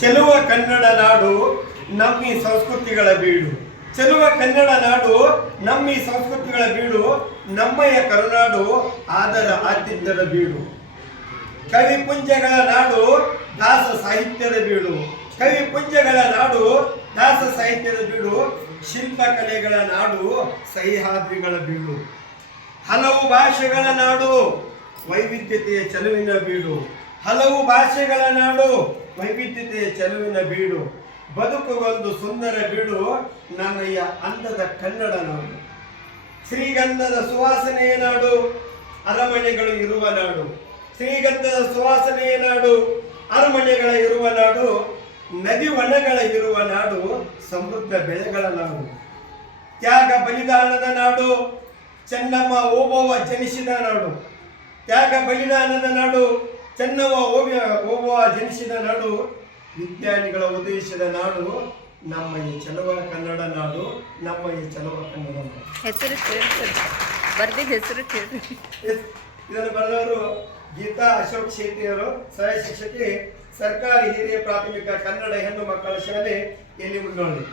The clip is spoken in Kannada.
ಚೆಲುವ ಕನ್ನಡ ನಾಡು ನಮ್ಮಿ ಸಂಸ್ಕೃತಿಗಳ ಬೀಡು. ಚೆಲುವ ಕನ್ನಡ ನಾಡು ನಮ್ಮಿ ಸಂಸ್ಕೃತಿಗಳ ಬೀಡು. ನಮ್ಮಯ್ಯ ಕರುನಾಡು ಆದರ ಆತಿಥ್ಯದ ಬೀಡು. ಕವಿ ಪುಂಜಗಳ ನಾಡು ದಾಸ ಸಾಹಿತ್ಯದ ಬೀಡು. ಕವಿ ಪುಂಜಗಳ ನಾಡು ದಾಸ ಸಾಹಿತ್ಯದ ಬೀಡು. ಶಿಲ್ಪಕಲೆಗಳ ನಾಡು ಸಹ್ಯಾದ್ರಿಗಳ ಬೀಡು. ಹಲವು ಭಾಷೆಗಳ ನಾಡು ವೈವಿಧ್ಯತೆಯ ಚೆಲುವಿನ ಬೀಡು. ಹಲವು ಭಾಷೆಗಳ ನಾಡು ವೈವಿಧ್ಯತೆಯ ಚೆಲುವಿನ ಬೀಡು. ಬದುಕುಗೊಂದು ಸುಂದರ ಬೀಡು ನನ್ನಯ್ಯ ಅಂದದ ಕನ್ನಡ ನಾಡು. ಶ್ರೀಗಂಧದ ಸುವಾಸನೆಯ ನಾಡು ಅರಮನೆಗಳು ಇರುವ ನಾಡು. ಶ್ರೀಗಂಧದ ಸುವಾಸನೆಯ ನಾಡು ಅರಮನೆಗಳ ಇರುವ ನಾಡು. ನದಿ ವನಗಳ ಇರುವ ನಾಡು ಸಮೃದ್ಧ ಬೆಳೆಗಳ ನಾಡು. ತ್ಯಾಗ ಬಲಿದಾನದ ನಾಡು ಚೆನ್ನಮ್ಮ ಓಬವ್ವ ಜನಿಸಿದ ನಾಡು. ತ್ಯಾಗ ಬಲಿದಾನದ ನಾಡು ಚೆನ್ನಮ್ಮ ಓಬವ್ವ ಜನಿಸಿದ ನಾಡು. ವಿಜ್ಞಾನಿಗಳ ಉದ್ದೇಶದ ನಾಡು ನಮ್ಮ ಈ ಚೆಲುವ ಕನ್ನಡ ನಾಡು. ನಮ್ಮ ಈ ಚೆಲುವ ಕನ್ನಡ ನಾಡು. ಹೆಸರು ಬರ್ದಿದ್ದ ಹೆಸರು ಇದನ್ನು ಬರೆದವರು ಗೀತಾ ಅಶೋಕ್ ಶೆಟ್ಟಿಯವರು, ಸಹಾಯ ಶಿಕ್ಷಕಿ, ಸರ್ಕಾರಿ ಹಿರಿಯ ಪ್ರಾಥಮಿಕ ಕನ್ನಡ ಹೆಣ್ಣು ಮಕ್ಕಳ ಶಾಲೆ ಎಲ್ಲಿ ಮುನ್ನೋಳಿ.